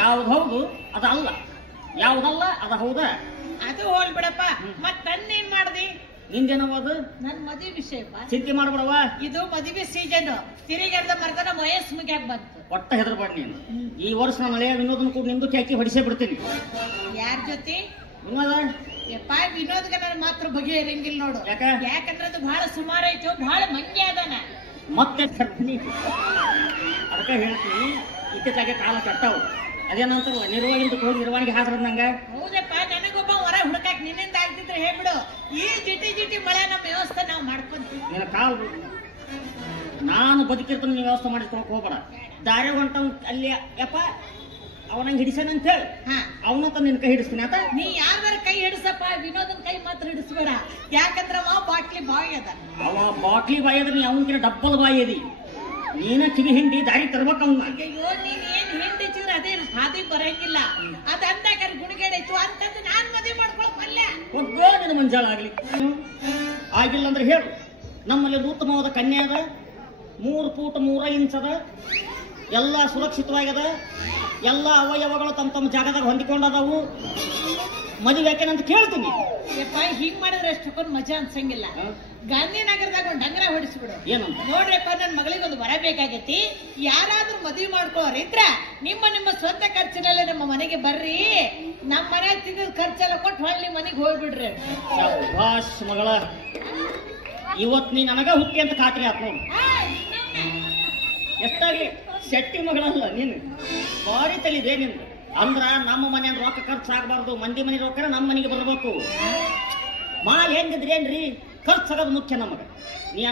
ಯಾವ್ದು ಹೌದು ಅದಲ್ಲ, ಯಾವ್ದಲ್ಲ ಅದ ಹೌದ. ಅದು ಹೋಲ್ ಬಿಡಪ್ಪ. ಮತ್ ನನ್ನೇನ್ ಮಾಡ್ದಿ? ನಿಂದೇನವದು? ನನ್ ಮದುವೆ ವಿಷಯಪ್ಪ. ಚಿಂತೆ ಮಾಡ್ಬಿಡವ. ಇದು ಮದುವೆ ಸೀಸನ್. ತಿರುಗಾಡ್ದ ಮರ್ದನ ವಯಸ್ಸು ಮುಗ್ಯಾಕ್ ಬಂತು. ಒಟ್ಟ ಹೆದರ್ಬೇಡ ನೀನು. ಈ ವರ್ಷ ನಾನು ಹಳೆಯ ವಿನೋದನ ಕೂಡ ನಿಂದು ಚಾಕಿ ಹೊಡಿಸೇ ಬಿಡ್ತೀನಿ. ಯಾರ ಜೊತೆ? ವಿನೋದ ಯಪ್ಪ, ವಿನೋದ್ಗ ನನ್ನ ಮಾತ್ರ ಬಗೆಹರಿಂಗಿಲ್ಲ ನೋಡು. ಯಾಕಂದ್ರೆ ಅದು ಬಹಳ ಸುಮಾರು ಐತು, ಬಹಳ ಮಂಗ್ಯ ಅದಾನ. ಮತ್ತೆ ಅದಕ್ಕೆ ಹೇಳ್ತೀನಿ, ಇತ್ತಿತ್ತಾಗೆ ಕಾಲ ಕೆಟ್ಟವು. ಅದೇನಂತಾರಲ್ಲ, ನಿರ್ವಹಿಂದ ಹೋಗಿ ನಿರ್ವಹಣೆಗೆ ಹಾದ್ರ ನಂಗ. ಹೌದಪ್ಪ, ನನಗೊಬ್ಬ ಹೊರ ಹುಡುಕಾಕ್ ನಿನ್ನಿಂದ ಆಗ್ತಿದ್ರೆ ಹೇಳ್ಬಿಡು. ಈ ಜಿಟಿ ಮಳೆ ನಮ್ಮ ವ್ಯವಸ್ಥೆ ನಾವು ಮಾಡ್ಕೊಂತೀವಿ. ನಿನ್ನ ಕಾಲು ನಾನು ಬದುಕಿರ್ತಾನೆ, ನೀವು ವ್ಯವಸ್ಥೆ ಮಾಡಿಸ್ಕೊಳಕ್ ಹೋಗ್ಬೇಡ. ದಾರಿ ಹೊಂಟ ಅಲ್ಲಿ ಯಪ್ಪ ಅವನಂಗೆ ಹಿಡಿಸೇನಂತ ಹೇಳಿ ಅವನಂತ ನಿನ್ ಕೈ ಹಿಡಿಸ್ತೀನಿ ಆತ. ನೀ ಯಾರ್ದಾರ ಕೈ ಹಿಡಿಸಪ್ಪ, ವಿನೋದನ್ ಕೈ ಮಾತ್ರ ಹಿಡಿಸ್ಬೇಡ. ಯಾಕಂದ್ರ ಅವ ಬಾಟ್ಲಿ ಬಾಯಿ ಅದ. ಅವ ಬಾಟ್ಲಿ ಬಾಯಿ ಅದ, ನೀ ಅವನಕಿನ ಡಬ್ಬಲ್ ಬಾಯಿ ಅದಿ. ನೀನ ಕಿವಿ ಹಿಂಡಿ ದಾರಿ ತರ್ಬೇಕ ಅವನ್ನ. ಅಯ್ಯೋ, ನೀನ್ ಏನ್ ಹಿಂಡಿಚಿದ್ರೆ ಅದೇ ಹಾದಿ ಬರಂಗಿಲ್ಲ. ಅದ ಅಂದಾಗ ಗುಣಿಗೇಡೈತು ಅಂತಂದು ನಾನ್ ಮದುವೆ ಮಾಡ್ಕೊಳಕ್ ಅಲ್ಲ. ಒಬ್ಬ ನಿನ್ನ ಮಂಜಾಳ ಆಗ್ಲಿ. ಆಗಿಲ್ಲ ಅಂದ್ರೆ ಹೇಳು, ನಮ್ಮಲ್ಲಿ ಉತ್ತಮವಾದ ಕನ್ಯೆ ಅದ, 3 ಫೂಟ್ 3 ಇಂಚ್ ಅದ, ಎಲ್ಲ ಸುರಕ್ಷಿತವಾಗದ, ಎಲ್ಲ ಅವಯವಗಳು ತಮ್ಮ ತಮ್ಮ ಜಾಗದಾಗ ಹೊಂದಿಕೊಂಡದವು. ಮದುವೆ ಯಾಕೆನಂತ ಕೇಳ್ತೀನಿ. ಯಪ್ಪ, ಹಿಂಗ್ ಮಾಡಿದ್ರೆ ಅಷ್ಟಕ್ಕೊಂದು ಮಜಾ ಅನ್ಸಂಗಿಲ್ಲ. ಗಾಂಧಿನಗರದಾಗ ಒಂದು ಡಂಗರ ಹೊಡಿಸ್ಬಿಡು. ಏನಂತ? ನೋಡ್ರಪ್ಪ, ನನ್ ಮಗಳಿಗೆ ಒಂದು ವರ ಬೇಕಾಗೈತಿ. ಯಾರಾದ್ರೂ ಮದುವೆ ಮಾಡ್ಕೊಳ್ಳೋರಿದ್ರ ನಿಮ್ಮ ಸ್ವಂತ ಖರ್ಚಿನಲ್ಲೇ ನಮ್ಮ ಮನೆಗೆ ಬರ್ರಿ. ನಮ್ಮ ಮನೆ ತಿಂಗಳ ಖರ್ಚೆಲ್ಲ ಕೊಟ್ಟು ಹೊಳ್ಳಿ ಮನೆಗೆ ಹೋಗ್ಬಿಡ್ರಿ. ಭಾಷ್ ಮಗಳ, ಇವತ್ ನೀ ನನಗ ಹುಟ್ಟಿ ಅಂತ ಖಾತ್ರಿ ಆತ್ ನೋಡು. ಎಷ್ಟಾಗಿ ಶೆಟ್ಟಿ ಮಗಳಲ್ಲ ನೀನು, ಭಾರಿ ತಲಿದೆ ನಿಂದು. ಅಂದ್ರ ನಮ್ಮ ಮನೆ ರೊಕ್ಕ ಖರ್ಚಾಗಬಾರ್ದು, ಮಂದಿ ಮನೆ ರೊಕ್ಕ ನಮ್ಮ ಮನೆಗೆ ಬರ್ಬೇಕು. ಮಾಲ್ ಹೆಂಗಿದ್ರಿ ಏನ್ರಿ, ಖರ್ಚಾಗೋದು ಮುಖ್ಯ ನಮಗ. ನೀ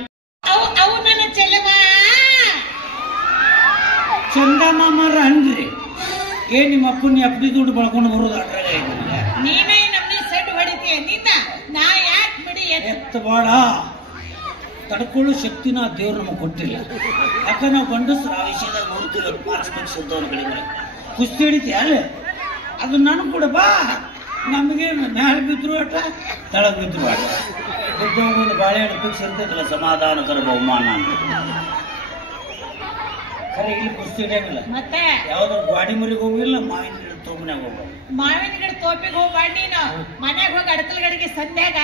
ಅವು ನನ್ನ ಚೆಲ್ಲಮ್ಮ ಚಂದಮಾಮರ ಅನ್ರಿ. ಏನ್ ನಿಮ್ಮ ಅಪ್ಪನ ಅಪ್ಪನಿ ದುಡ್ಡು ಬಳ್ಕೊಂಡು ಬರೋದು? ನೀನೇ ನಮ್ನಿ ಸೆಡ್ ಹೊಡಿತೀಯ. ನಿನ್ನ ನಾ ಯಾಕೆ ಬಿಡಿ ಎತ್ತಬೇಡ. ತಡ್ಕೊಳ್ಳೋ ಶಕ್ತಿನ ದೇವ್ರು ನಮಗೆ ಕೊಟ್ಟಿಲ್ಲ. ಯಾಕ ನಾವು ಗಂಡಸ್ರು ಆ ವಿಷಯದಾಗ ನೋಡ್ತೀವಿ. ಮಾರ್ಕ್ಸ್ಬೇಕು ಅಂತವನ ಕಡೆ ಕುಸ್ತಿ ಹಿಡಿತೀಯ ಅಲ್ಲ, ಅದು ನನಗೆ ಕೂಡ ಬಾ. ನಮಗೆ ಮ್ಯಾಲೆ ಬಿದ್ರು ಆಟ, ತಳಗ್ ಬಿದ್ರು ಆಟ. ಒಂದು ಬಾಳೆಹಣ್ಣು ಫಿಕ್ಸ್ ಇರ್ತೈತಲ್ಲ, ಸಮಾಧಾನಕರ ಬಹುಮಾನ ಅಂತ. ಖರೆ ಇಲ್ಲಿ ಕುಸ್ತಿ ಹಿಡಿಯಂಗಿಲ್ಲ. ಮತ್ತೆ ಯಾವ್ದೋ ಗಾಡಿ ಮರಿಗೆ ಹೋಗಿಲ್ಲ, ಮಾವಿನ ಗಿಡ ತೋಪನ್ಯಾಗ ಹೋಗ್ಬೋದು. ಮಾವಿನ ಗಿಡ ತೋಪಿಗೆ ಹೋಗ್ಬಾರ್ದು ನೀನು. ಮನ್ಯಾಗ ಹೋಗಿ ಅಡಕಲ್ ಗಡಿಗೆ ಸಂಧ್ಯಾಗ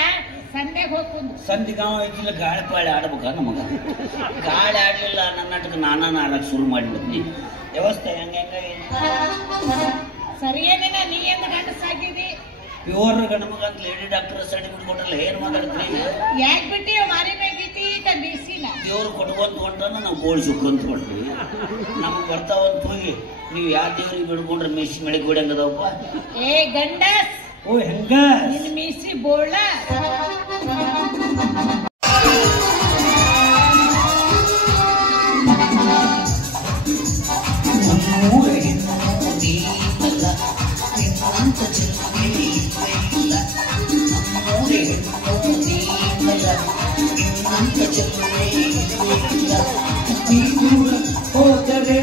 ಹೋಗಿ ಕುಂದು. ಸಂಧಿ ಗಾವ ಐತಿಲ್ಲ, ಗಾಳಿ ಪಾಳಿ ಆಡ್ಬೇಕ ನಮಗ. ಗಾಳಿ ಆಡ್ಲಿಲ್ಲ ನನ್ನಟಕ್ಕೆ ನಾನ ಆಡಕ್ ಶುರು ಮಾಡಿಬಿಡ್ತೀನಿ. ವ್ಯವಸ್ಥೆ ಹೆಂಗ ಸರಿಯೇನೇನ? ನೀ ಎಂದು ಗಂಡಸಾಗಿದಿ? ಪ್ಯೂರ್ ಗಂಡ ಮಗ ಅಂತ ಲೇಡಿ ಡಾಕ್ಟರ್ ಸರ್ಟಿಫಿಕೇಟ್ ಕೊಟ್ಟಲ್ಲ, ಏನ್ ಮಾತಾಡ್ತೀನಿ? ಯಾಕೆ ಬಿಟ್ಟಿ ಮಾರಿ ಮ್ಯಾಗೈತಿ ಬೀಸಿನ? ದೇವ್ರು ಕೊಟ್ಕೊಂತ ಹೊಂಟಾನ, ನಾವು ಕೋಳಿ ಸುಕ್ಕ ಅಂತ ಕೊಡ್ತೀವಿ. ನಮ್ಗೆ ಬರ್ತಾವಂತ ಹೋಗಿ ನೀವು ಯಾವ ದೇವ್ರಿಗೆ ಬಿಡ್ಕೊಂಡ್ರೆ ಮೀಸಿ ಮೆಳಿಗೆ ಹೊಡ್ಯಂಗದವಪ್ಪ. ಏ ಗಂಡಸ್, ಓ ಹೆಂಗ ನಿನ್ ಮೀಸಿ ಬೋಳ. ಹೋದರೆ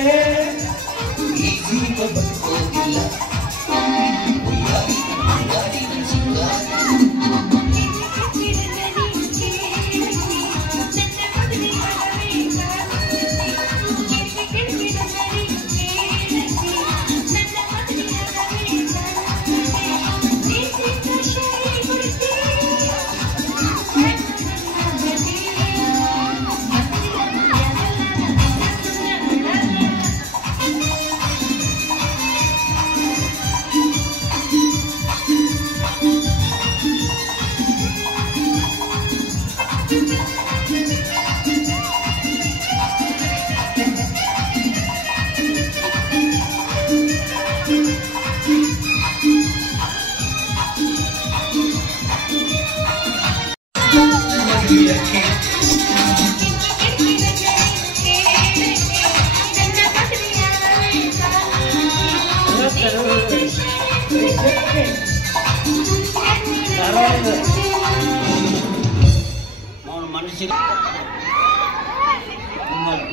ಮನುಷ್ಯ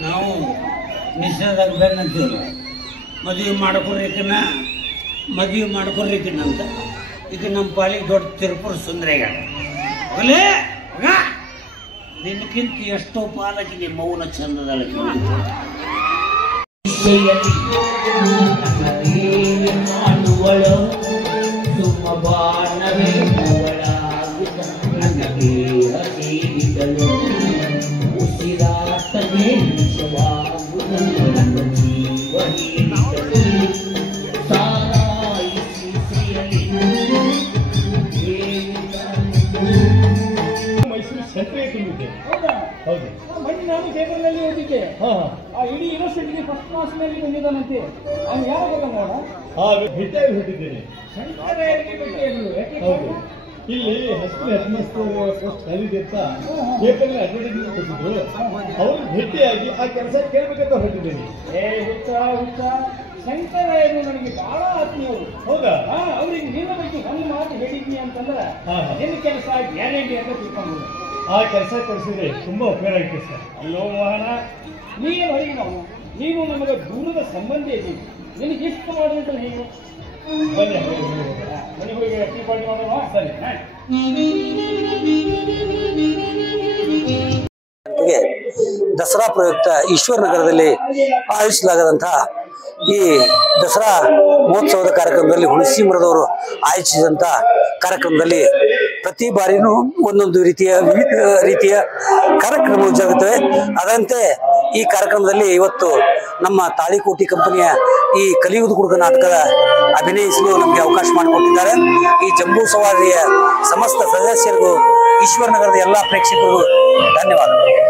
ನಾವು ನಿಶ್ಚಯದಾಗ ಬೆನ್ನಂತೀವಲ್ಲ, ಮದುವೆ ಮಾಡ್ಕೊರ್ರಿಕನ್ನ ಅಂತ. ಈಗ ನಮ್ಮ ಪಾಲಿಗೆ ದೊಡ್ಡ ತಿರುಪುರ ಸುಂದರ ಹೋಗಲೇ ಹೋಗ. ನಿನಕ್ಕಿಂತ ಎಷ್ಟೋ ಪಾಲಕಿಗೆ ಮೌನ ಚಂದದಳಕ್ಕೆ ಅವಳು ಸುಮಬಾಣವೇ ಅವಳಾಗಿದ ನನಗೆ ಹಸಿರಿದಳು ಉಸಿರಾಟವೇ ವಿಷವಾಗುವ ನನ್ನ ಜೀವ ಹೀರಿದಳು ಸಾರಾಯಿಸಿ ಮೈಸೂರು ಸೆಂಟ್ರೇ ತುಂಬಿದ್ದೆ. ಹೌದಾ? ಹೌದು. ಮೊನ್ನೆ ನಾನು ಪೇಪರ್ನಲ್ಲಿ ಓದಿದ್ದೆ. ಆ ಇಡೀ ಯೂನಿವರ್ಸಿಟಿಗೆ ಫಸ್ಟ್ ಕ್ಲಾಸ್ನಲ್ಲಿ ಬಂದಿದ್ದಾನಂತೆ. ಅವ್ನು ಯಾವಾಗ ಗೊತ್ತಾ ನೋಡ? ಭೇಟಿಯಾಗಿ ಹೊರಟಿದ್ದೇನೆ. ಶಂಕರಯ್ಯನಿಗೆ ಭೇಟಿಯಾಗಲು. ಯಾಕೆ? ಹೌದು. ಇಲ್ಲಿ ಹಸ್ಬೆಂಡ್ ಹೆಡ್ ಮಾಸ್ಟರ್ ಪೋಸ್ಟ್ ಖಾಲಿದೆ ಅಂತ ಪೇಪರ್ನಲ್ಲಿ ಅಡ್ವರ್ಟೈಸ್ಮೆಂಟ್ ಕೊಟ್ಟಿದ್ರು. ಅವ್ರಿಗೆ ಭೇಟಿಯಾಗಿ ಆ ಕೆಲಸ ಕೇಳಬೇಕಂತ ಹೊರಟಿದ್ದೇನೆ. ಹುಚ್ಚ ಶಂಕರಯ್ಯನು ನನಗೆ ಬಹಳ ಆತ್ಮೀಯವರು. ಹೌದಾ? ಅವ್ರಿಗೆ ನಿನ್ನ ಬಗ್ಗೆ ಒಂದು ಮಾತು ಹೇಳಿದ್ನಿ ಅಂತಂದ್ರೆ ನಿನ್ನ ಕೆಲಸ ಗ್ಯಾರಂಟಿ ಅಂತ ತಿಳ್ಕೊಂಡು ಆ ಕೆಲಸ ಕೊಡಿಸಿದ್ರೆ ತುಂಬಾ ಉಪಯೋಗ ಆಯ್ತು ಸರ್. ಅಯ್ಯೋ ಮೋಹನ, ನೀನು ಹೊರಗಿನವನು, ನೀನು ನಮಗೆ ದೂರದ ಸಂಬಂಧಿ ಇದ್ದೀವಿ. ನಿನಗೆ ಇಷ್ಟ ಮಾಡಿದ್ರೆ ನೀನು ಬನ್ನಿ ಮನೆಗೆ ಹೋಗಿ ಟೀ ಪಾರ್ಟಿ ಮಾಡೋಣ. ಸರಿ. ದಸರಾ ಪ್ರಯುಕ್ತ ಈಶ್ವರ ನಗರದಲ್ಲಿ ಆಯೋಜಿಸಲಾಗದಂತಹ ಈ ದಸರಾ ಮಹೋತ್ಸವದ ಕಾರ್ಯಕ್ರಮದಲ್ಲಿ ಹುಣಸಿ ಮರದವರು ಆಯೋಜಿಸಿದಂಥ ಕಾರ್ಯಕ್ರಮದಲ್ಲಿ ಪ್ರತಿ ಬಾರಿನೂ ಒಂದೊಂದು ವಿವಿಧ ರೀತಿಯ ಕಾರ್ಯಕ್ರಮಗಳು ಜರುಗುತ್ತವೆ. ಅದಂತೆ ಈ ಕಾರ್ಯಕ್ರಮದಲ್ಲಿ ಇವತ್ತು ನಮ್ಮ ತಾಳಿಕೋಟಿ ಕಂಪನಿಯ ಈ ಕಲಿಯುವುದು ಕುಡುಕ ನಾಟಕದ ಅಭಿನಯಿಸಲು ನಮಗೆ ಅವಕಾಶ ಮಾಡಿಕೊಟ್ಟಿದ್ದಾರೆ. ಈ ಜಂಬೂ ಸವಾರಿಯ ಸಮಸ್ತ ಸದಸ್ಯರಿಗೂ ಈಶ್ವರ ನಗರದ ಎಲ್ಲ ಪ್ರೇಕ್ಷಕರಿಗೂ ಧನ್ಯವಾದಗಳು.